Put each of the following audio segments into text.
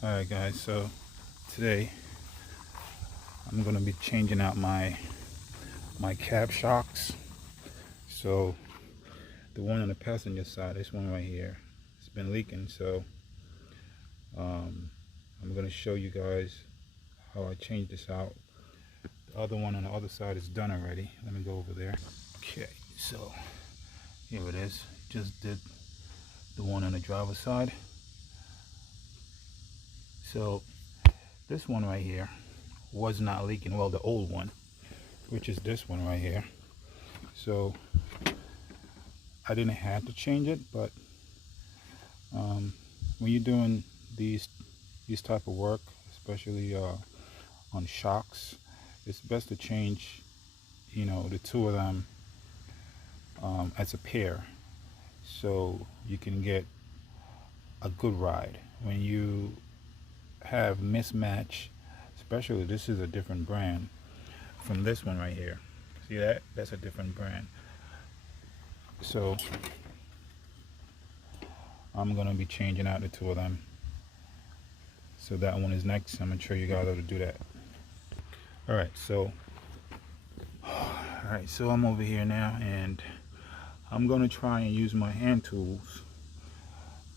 Alright guys, so today I'm gonna be changing out my cab shocks. So the one on the passenger side, this one right here, it's been leaking, so I'm gonna show you guys how I change this out. The other one on the other side is done already. Let me go over there. Okay, so here it is. Just did the one on the driver's side. So this one right here was not leaking, well, the old one, which is this one right here. So I didn't have to change it, but when you're doing these type of work, especially on shocks, it's best to change, the two of them as a pair, so you can get a good ride. When you have mismatch, especially this is a different brand from this one right here. See that? That's a different brand. So I'm gonna be changing out the two of them. So that one is next. I'm gonna show you guys how to do that. Alright, so I'm over here now, and I'm gonna try and use my hand tools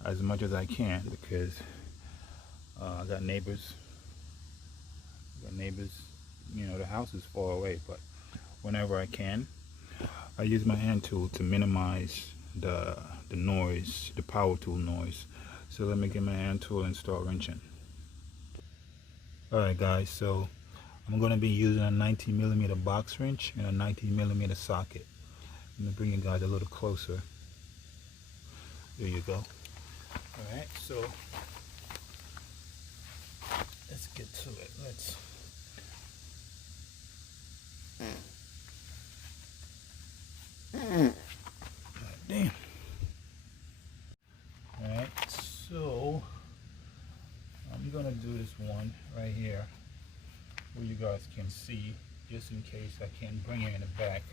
as much as I can, because I got neighbors. The house is far away, but whenever I can, I use my hand tool to minimize the noise, the power tool noise. So let me get my hand tool and start wrenching. Alright guys, so I'm going to be using a 19mm box wrench and a 19mm socket. Let me bring you guys a little closer. There you go. Alright, so let's get to it. Damn. Alright, so I'm gonna do this one right here where you guys can see, just in case I can't bring it in the back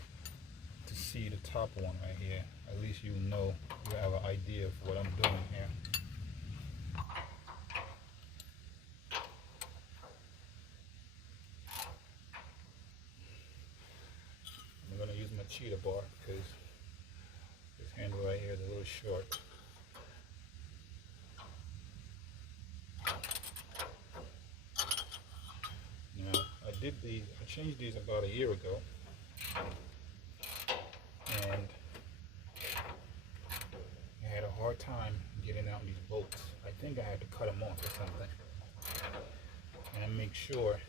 to see the top one right here. At least you know, you have an idea of what I'm doing here. I'm gonna use my cheetah bar because this handle right here is a little short. Now, I changed these about a year ago, and I had a hard time getting out these bolts. I think I had to cut them off or something. And make sure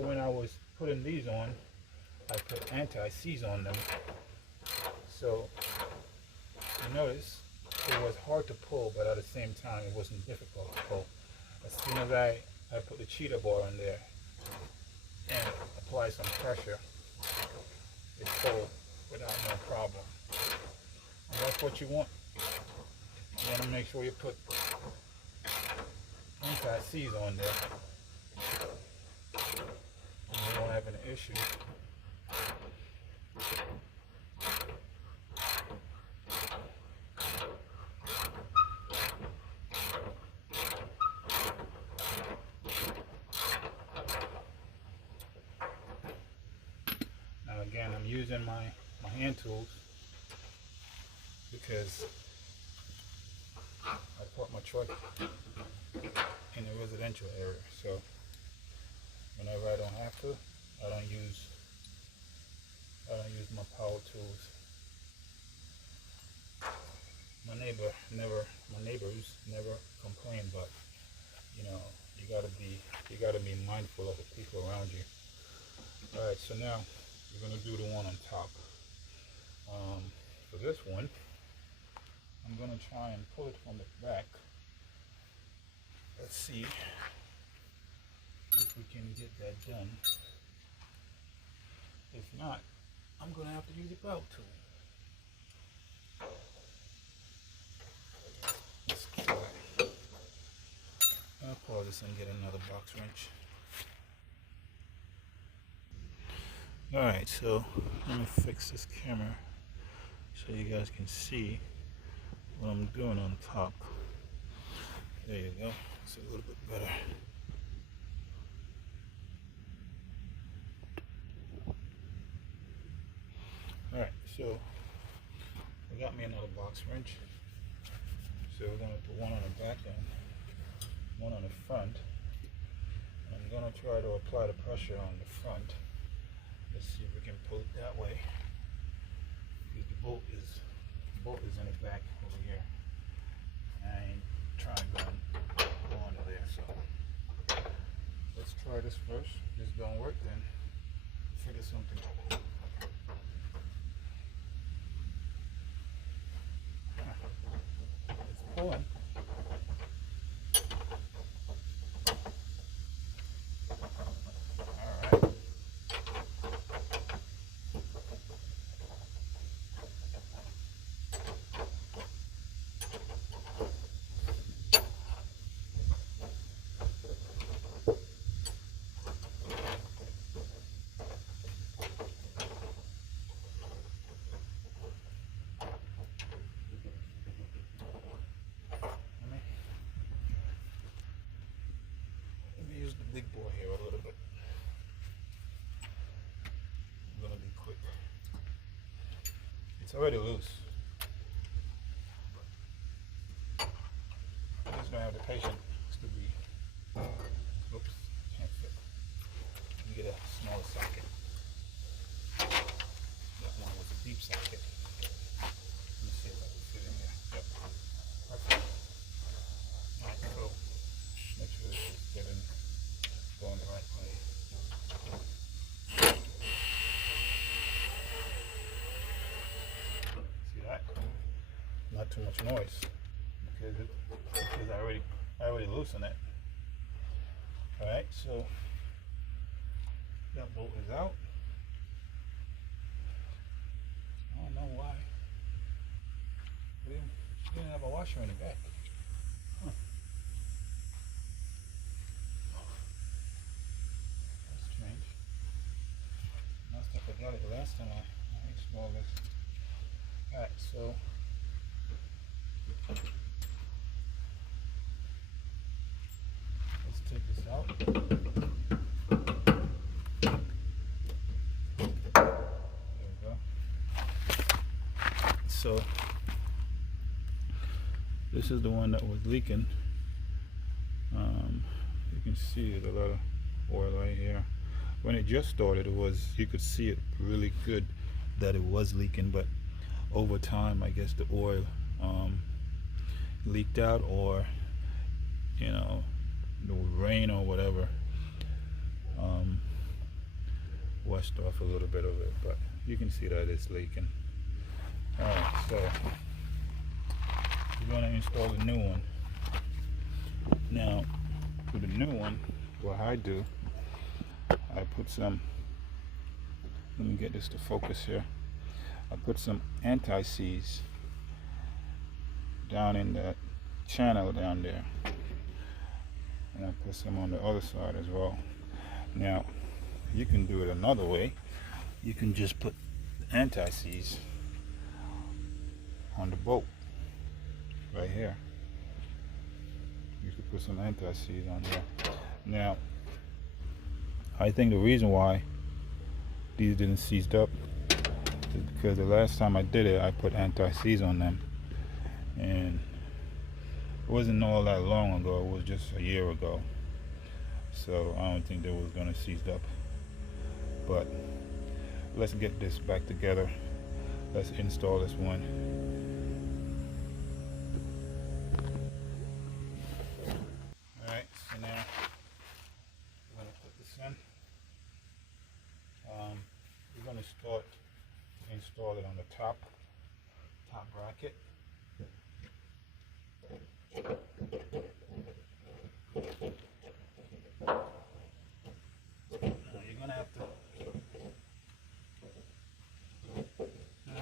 when I was putting these on, I put anti-seize on them. So you notice it was hard to pull, but at the same time it wasn't difficult to pull. As soon as I put the cheetah bar in there and apply some pressure, it pulled without no problem. And that's what you want. You want to make sure you put anti-seize on there, and you won't have any issues. Now again, I'm using my hand tools because I park my truck in a residential area, so whenever I don't have to, I don't use my power tools. My neighbors never complain, but you gotta be mindful of the people around you. All right, so now we're gonna do the one on top. For this one, I'm gonna try and pull it from the back. Let's see if we can get that done. If not, I'm gonna have to use a belt tool. Let's try. I'll pause this and get another box wrench. Alright, so let me fix this camera so you guys can see what I'm doing on top. There you go. It's a little bit better. Alright, so I got me another box wrench. So we're going to put one on the back end, one on the front. I'm going to try to apply the pressure on the front. Let's see if we can pull it that way. Because the bolt is in the back over here. I ain't trying to go under there, so let's try this first. If this don't work, then figure something out. It's pulling. Alright. Let me use the big boy here a little bit. I'm gonna be quick. It's already loose. I just don't have the patience to be. Oops, can't fit. Let me get a smaller socket. That one was a deep socket. Let me see if I can fit in here. Yep. Perfect. Alright, so make sure this is going the right way. See that? Not too much noise because I already loosened it. Alright, so that bolt is out. I don't know why. We didn't have a washer in the back. Huh. That's strange. Must have forgot it the last time I installed this. Alright, so let's take this out. There we go. So this is the one that was leaking. You can see it, a lot of oil right here. When it just started, you could see it really good that it was leaking, but over time, I guess the oil leaked out, or the rain or whatever washed off a little bit of it, but you can see that it's leaking. Alright, so we're going to install a new one. Now, for the new one, what I do, I put some, let me get this to focus here. I put some anti-seize down in that channel down there, and I put some on the other side as well. Now you can do it another way. You can just put anti-seize on the bolt right here. You could put some anti-seize on there. Now I think the reason why these didn't seized up is because the last time I did it, I put anti-seize on them, and it wasn't all that long ago. It was just a year ago, so I don't think they was gonna seize up. But let's get this back together. Let's install this one. Alright, so now I'm gonna put this in. We're gonna start to install it on the top bracket. Now you're gonna have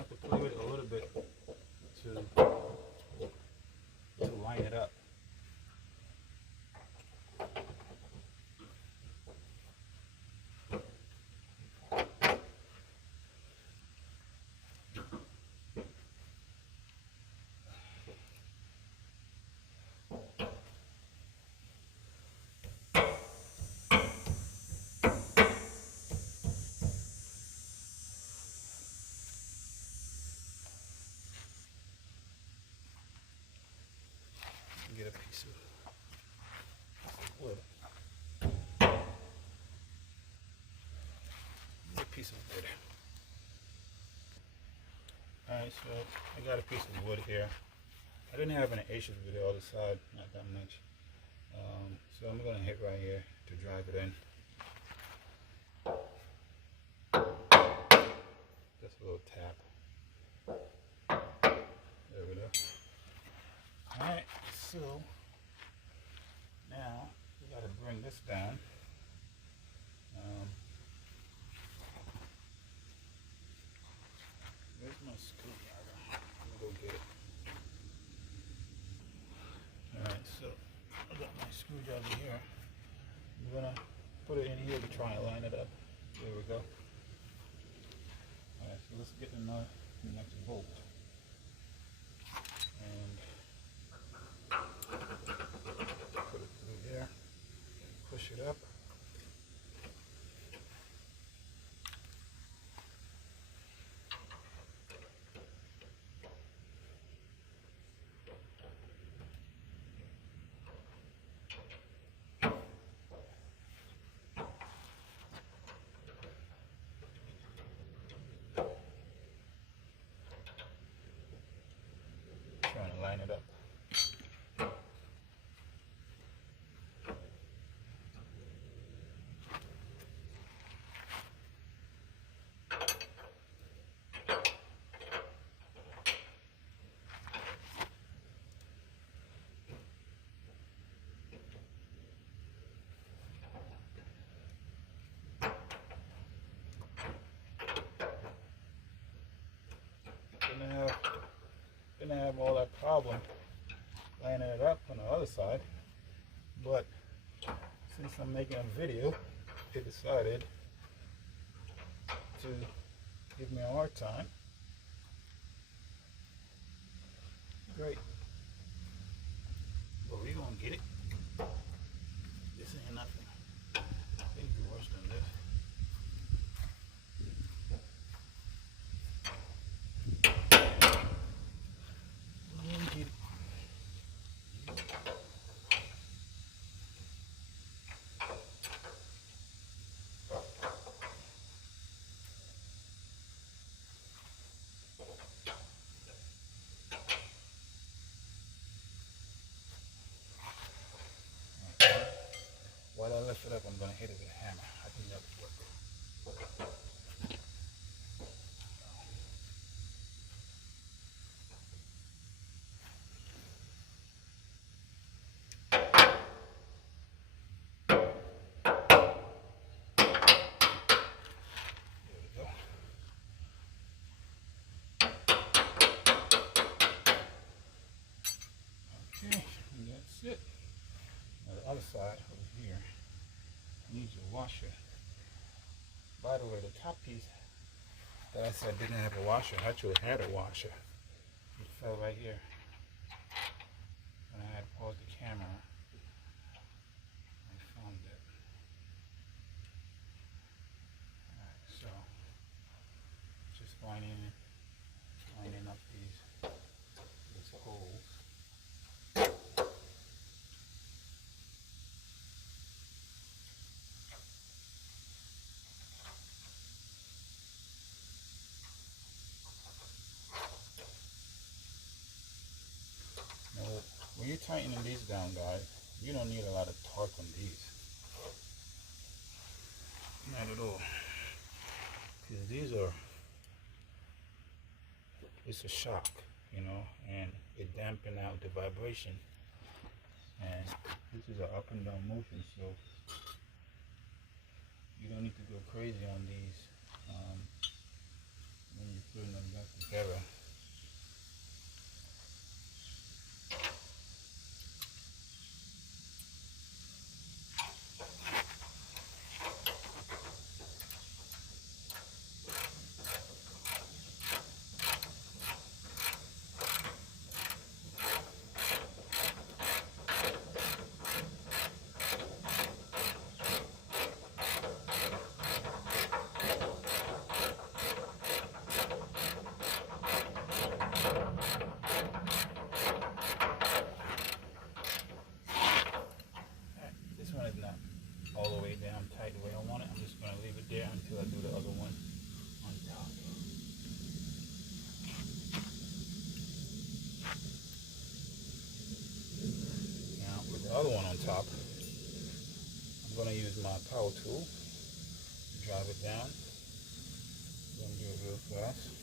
to play with it a little bit to line it up. Alright, so I got a piece of wood here. I didn't have any issues with the other side, not that much. So I'm going to hit right here to drive it in. Just a little tap. There we go. Alright, so now we got to bring this down. Where's my screwdriver? Let me go get it. Alright, so I got my screwdriver here. I'm gonna put it in here to try and line it up. There we go. Alright, so let's get the next bolt. And put it through there. Push it up. Trying to line it up. Didn't have all that problem lining it up on the other side, but since I'm making a video, it decided to give me a hard time. Great, but we're gonna get it. This ain't nothing. It'd be worse than this. While I lift it up, I'm gonna hit it with a hammer. I think that would work. It. Now the other side over here needs a washer. By the way, the top piece that I said didn't have a washer actually had a washer. It fell right here. And I had paused the camera. I found it. Alright, so just lining up these holes. When you're tightening these down, guys, you don't need a lot of torque on these. Not at all. Because these are, it's a shock, you know, and it dampen out the vibration. And this is an up and down motion, so you don't need to go crazy on these when you're putting them back together. one on top. I'm going to use my power tool to drive it down. I'm going to do it real fast.